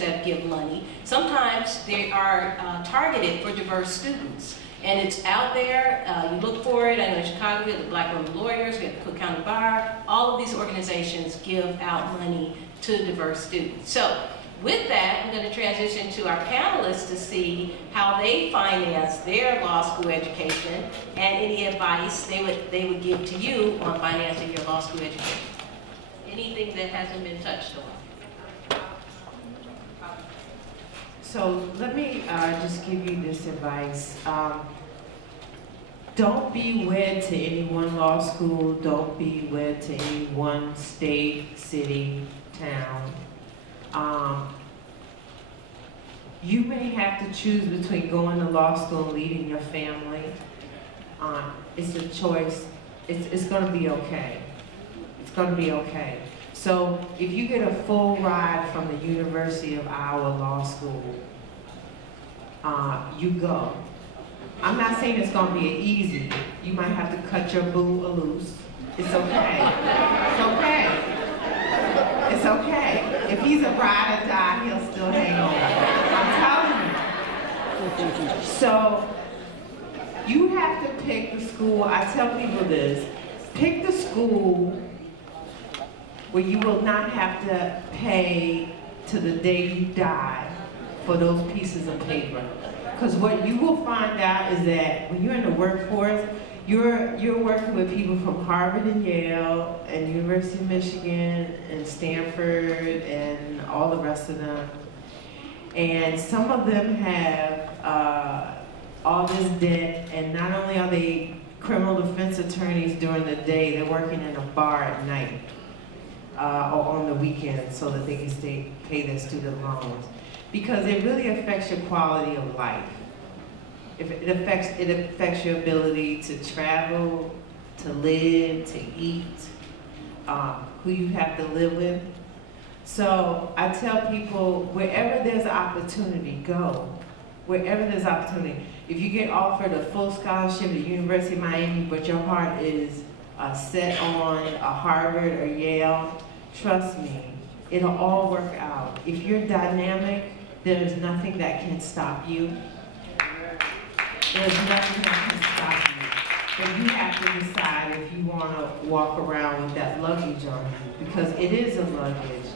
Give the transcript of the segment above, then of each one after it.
organizations that give money, sometimes they are targeted for diverse students. And it's out there, you look for it. I know in Chicago we have the Black Women Lawyers, we have the Cook County Bar. All of these organizations give out money to diverse students. So with that, I'm going to transition to our panelists to see how they finance their law school education and any advice they would give to you on financing your law school education. Anything that hasn't been touched on. So let me just give you this advice. Don't be wed to any one law school. Don't be wed to any one state, city, town. You may have to choose between going to law school and leading your family. It's a choice. It's going to be okay. It's going to be okay. So if you get a full ride from the University of Iowa Law School, you go. I'm not saying it's going to be easy. You might have to cut your boo loose. It's okay. It's okay. It's okay. If he's a ride or die, he'll still hang on. I'm telling you. So you have to pick the school. I tell people this. Pick the school where you will not have to pay to the day you die for those pieces of paper. Because what you will find out is that when you're in the workforce, you're working with people from Harvard and Yale and University of Michigan and Stanford and all the rest of them. And some of them have all this debt, and not only are they criminal defense attorneys during the day, they're working in a bar at night or on the weekends so that they can pay their student loans. Because it really affects your quality of life. It affects your ability to travel, to live, to eat, who you have to live with. So I tell people, wherever there's opportunity, go. Wherever there's opportunity. If you get offered a full scholarship at the University of Miami, but your heart is set on a Harvard or Yale, trust me, it'll all work out. If you're dynamic, there's nothing that can stop you. There's nothing that can stop you. But you have to decide if you want to walk around with that luggage on you, because it is a luggage.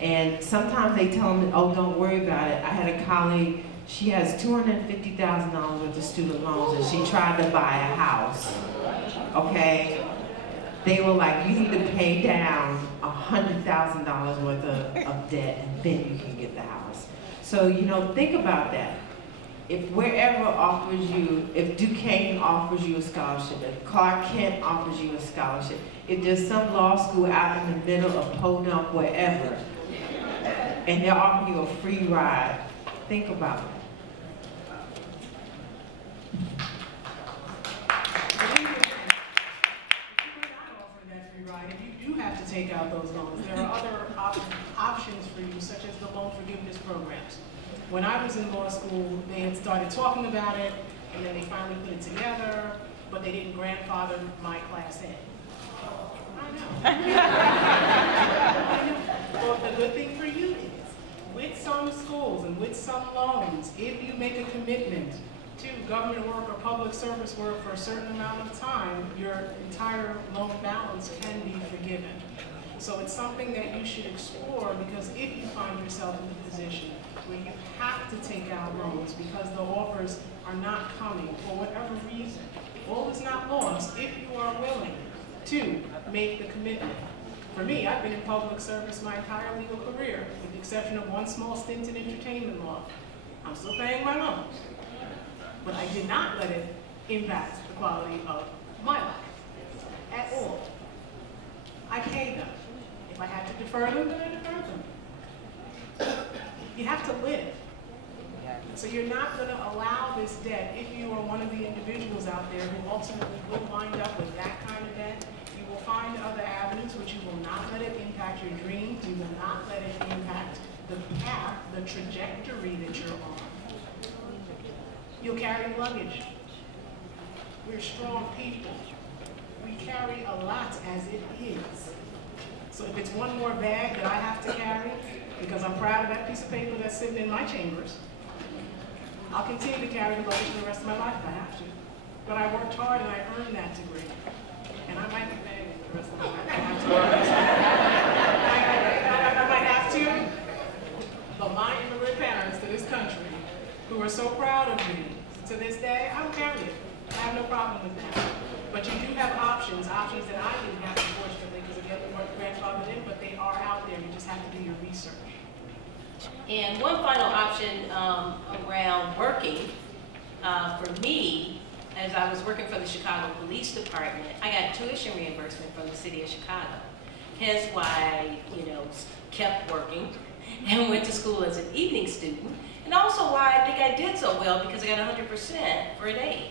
And sometimes they tell me, oh, don't worry about it. I had a colleague, she has $250,000 worth of student loans, and she tried to buy a house, okay? They were like, you need to pay down $100,000 worth of debt, and then you can get the house. So, you know, think about that. If wherever offers you, if Duquesne offers you a scholarship, if Clark Kent offers you a scholarship, if there's some law school out in the middle of Podunk, wherever, and they're offering you a free ride, think about it. You have to take out those loans. There are other options for you, such as the loan forgiveness programs. When I was in law school, they had started talking about it, and then they finally put it together, but they didn't grandfather my class in. I know. I know. Well, the good thing for you is, with some schools and with some loans, if you make a commitment to government work or public service work for a certain amount of time, your entire loan balance can be forgiven. So it's something that you should explore, because if you find yourself in a position where you have to take out loans because the offers are not coming for whatever reason, all is not lost if you are willing to make the commitment. For me, I've been in public service my entire legal career, with the exception of one small stint in entertainment law. I'm still paying my loans. But I did not let it impact the quality of my life at all. I paid them. If I had to defer them, then I deferred them. You have to live. So you're not going to allow this debt, if you are one of the individuals out there who ultimately will wind up with that kind of debt. You will find other avenues which you will not let it impact your dreams. You will not let it impact the path, the trajectory that you're on. You'll carry luggage. We're strong people. We carry a lot as it is. So if it's one more bag that I have to carry, because I'm proud of that piece of paper that's sitting in my chambers. I'll continue to carry the luggage for the rest of my life if I have to. But I worked hard and I earned that degree. And I might be begging the rest of my life. I might have to. But my immigrant parents to this country, who are so proud of me, to this day, I will carry it. I have no problem with that. But you do have options that I didn't have, unfortunately, because of the other grandfathered in, but they are out there. You just have to do your research. And one final option around working, for me, as I was working for the Chicago Police Department, I got tuition reimbursement from the city of Chicago. Hence why I, kept working and went to school as an evening student. And also why I think I did so well, because I got 100% for an A.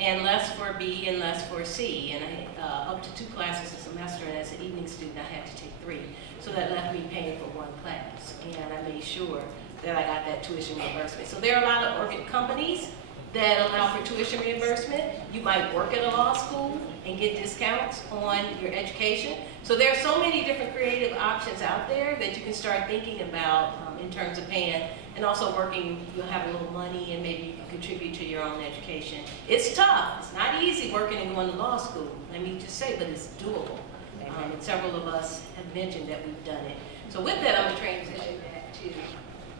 And less for B and less for C. And I up to 2 classes a semester, and as an evening student, I had to take 3. So that left me paying for 1 class. And I made sure that I got that tuition reimbursement. So there are a lot of companies that allow for tuition reimbursement. You might work at a law school and get discounts on your education. So there are so many different creative options out there that you can start thinking about in terms of paying. And also working, you'll have a little money and maybe you can contribute to your own education. It's tough. It's not easy working and going to law school, let me just say, but it's doable. And several of us have mentioned that we've done it. So with that, I'm going to transition back to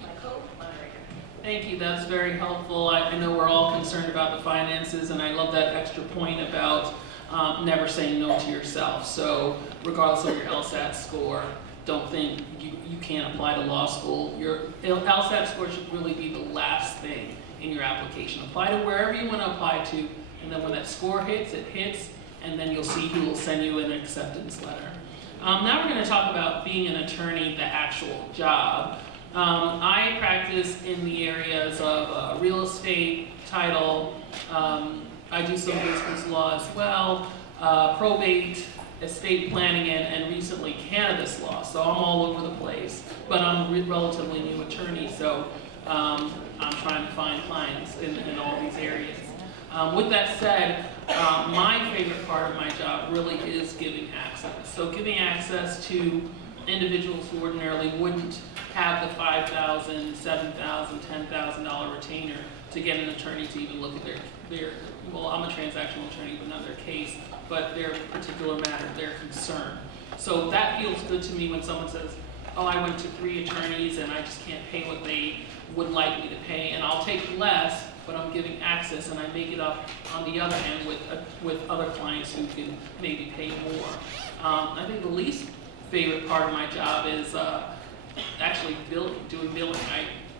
my co-moderator. Thank you, that's very helpful. I know we're all concerned about the finances, and I love that extra point about never saying no to yourself. So regardless of your LSAT score, don't think you can't apply to law school. Your LSAT score should really be the last thing in your application. Apply to wherever you want to apply to, and then when that score hits, it hits, and then you'll see who will send you an acceptance letter. Now we're going to talk about being an attorney, the actual job. I practice in the areas of real estate, title, I do some business law as well, probate, estate planning, and recently cannabis law. So I'm all over the place, but I'm a relatively new attorney, so I'm trying to find clients in all these areas. With that said, my favorite part of my job really is giving access. So giving access to individuals who ordinarily wouldn't have the $5,000, $7,000, $10,000 retainer to get an attorney to even look at their, well, I'm a transactional attorney, but not their case, but their particular matter, their concern. So that feels good to me when someone says, oh, I went to 3 attorneys and I just can't pay what they would like me to pay, and I'll take less, but I'm giving access, and I make it up on the other end with other clients who can maybe pay more. I think the least favorite part of my job is actually doing billing.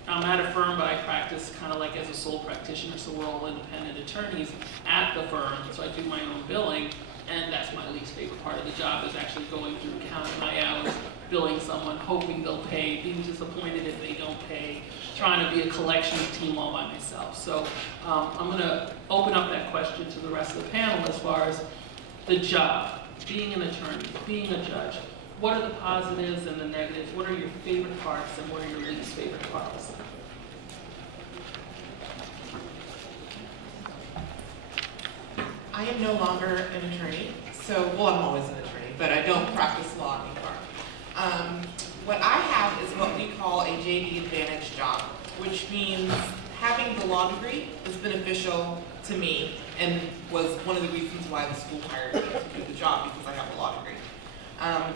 I'm at a firm, but I practice kind of like as a sole practitioner, so we're all independent attorneys at the firm, so I do my own billing, and that's my least favorite part of the job, is actually going through, counting my hours, billing someone, hoping they'll pay, being disappointed if they don't pay, trying to be a collections team all by myself. So I'm going to open up that question to the rest of the panel as far as the job, being an attorney, being a judge. What are the positives and the negatives? What are your favorite parts and what are your least favorite parts? I am no longer an attorney, so, well, I'm always an attorney, but I don't practice law anymore. What I have is what we call a JD Advantage job, which means having the law degree is beneficial to me and was one of the reasons why the school hired me to do the job, because I have a law degree.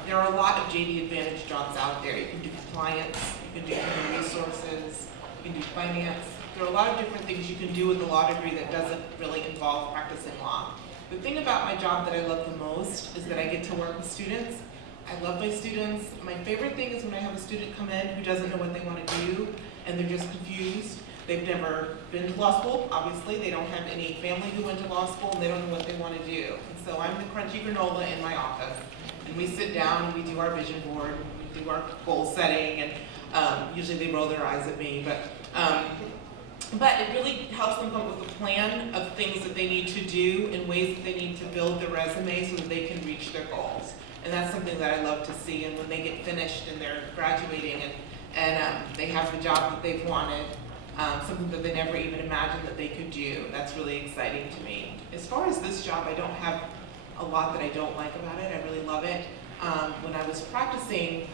There are a lot of JD Advantage jobs out there. You can do compliance, you can do human resources, you can do finance. There are a lot of different things you can do with a law degree that doesn't really involve practicing law. The thing about my job that I love the most is that I get to work with students. I love my students. My favorite thing is when I have a student come in who doesn't know what they want to do and they're just confused. They've never been to law school, obviously. They don't have any family who went to law school and they don't know what they want to do. And so I'm the crunchy granola in my office. And we sit down and we do our vision board, we do our goal setting, and usually they roll their eyes at me. But it really helps them come up with a plan of things that they need to do and ways that they need to build their resume so that they can reach their goals. And that's something that I love to see. And when they get finished and they're graduating and they have the job that they've wanted, something that they never even imagined that they could do, that's really exciting to me. As far as this job, I don't have a lot that I don't like about it. I really love it. When I was practicing,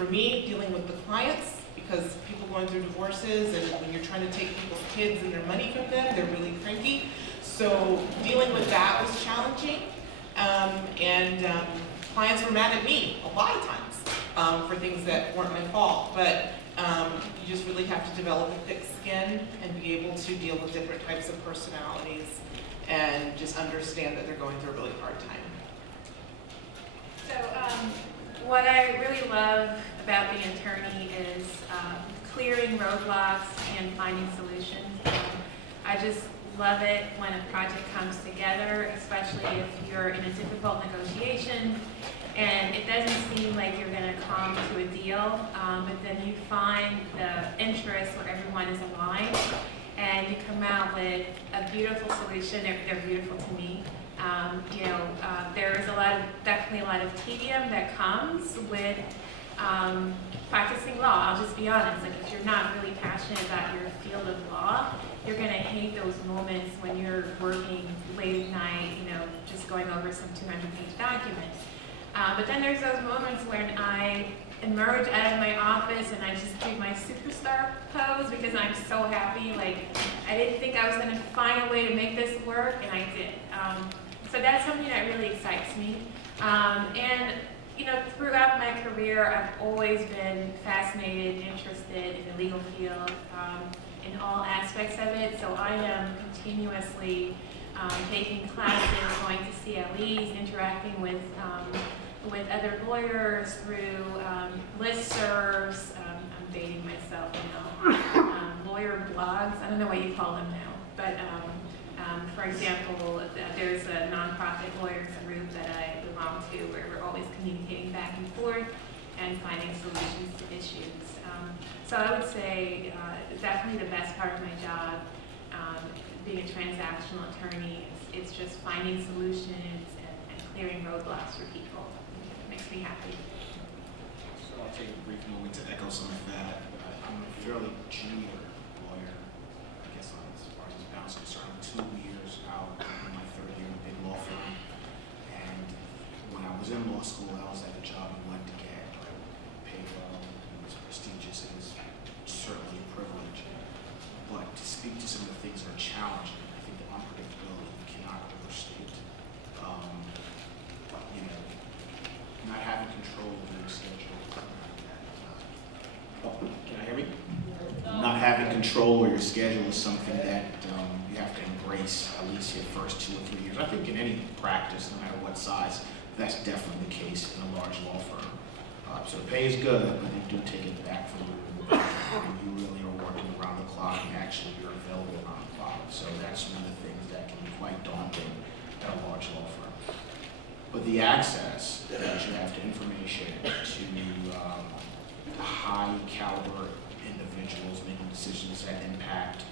For me, dealing with the clients, because people going through divorces, and when you're trying to take people's kids and their money from them, they're really cranky. So dealing with that was challenging, clients were mad at me a lot of times for things that weren't my fault. But you just really have to develop a thick skin and be able to deal with different types of personalities and just understand that they're going through a really hard time. So what I really love about being an attorney is clearing roadblocks and finding solutions. I just love it when a project comes together, especially if you're in a difficult negotiation and it doesn't seem like you're going to come to a deal, but then you find the interest where everyone is aligned and you come out with a beautiful solution. They're beautiful to me. There is definitely a lot of tedium that comes with practicing law. I'll just be honest, like if you're not really passionate about your field of law, you're gonna hate those moments when you're working late at night, just going over some 200-page document. But then there's those moments when I emerge out of my office and I just do my superstar pose because I'm so happy. Like, I didn't think I was gonna find a way to make this work, and I did. So that's something that really excites me. Throughout my career, I've always been fascinated, interested in the legal field, in all aspects of it. So I am continuously taking classes, going to CLEs, interacting with other lawyers through listservs. I'm dating myself now. Lawyer blogs. I don't know what you call them now, but. For example, there's a nonprofit lawyers group that I belong to where we're always communicating back and forth and finding solutions to issues. So I would say definitely the best part of my job, being a transactional attorney, it's just finding solutions and clearing roadblocks for people. It makes me happy. So I'll take a brief moment to echo some of that. I'm a fairly junior lawyer, I guess, as far as this balance is concerned. 2 years out in my 3rd year in a big law firm, and when I was in law school, I was at the job you wanted to get. Paid well, it was prestigious, it was certainly a privilege. But to speak to some of the things that are challenging, I think the unpredictability cannot overstate. Not having control of your schedule. Can I hear me? Not having control of your schedule is something that you have to embrace at least your first 2 or 3 years. I think in any practice, no matter what size, that's definitely the case in a large law firm. So the pay is good, but they do take it back from you. You really are working around the clock, and actually you're available around the clock. So that's one of the things that can be quite daunting at a large law firm. But the access that you have to information, to high caliber individuals making decisions that impact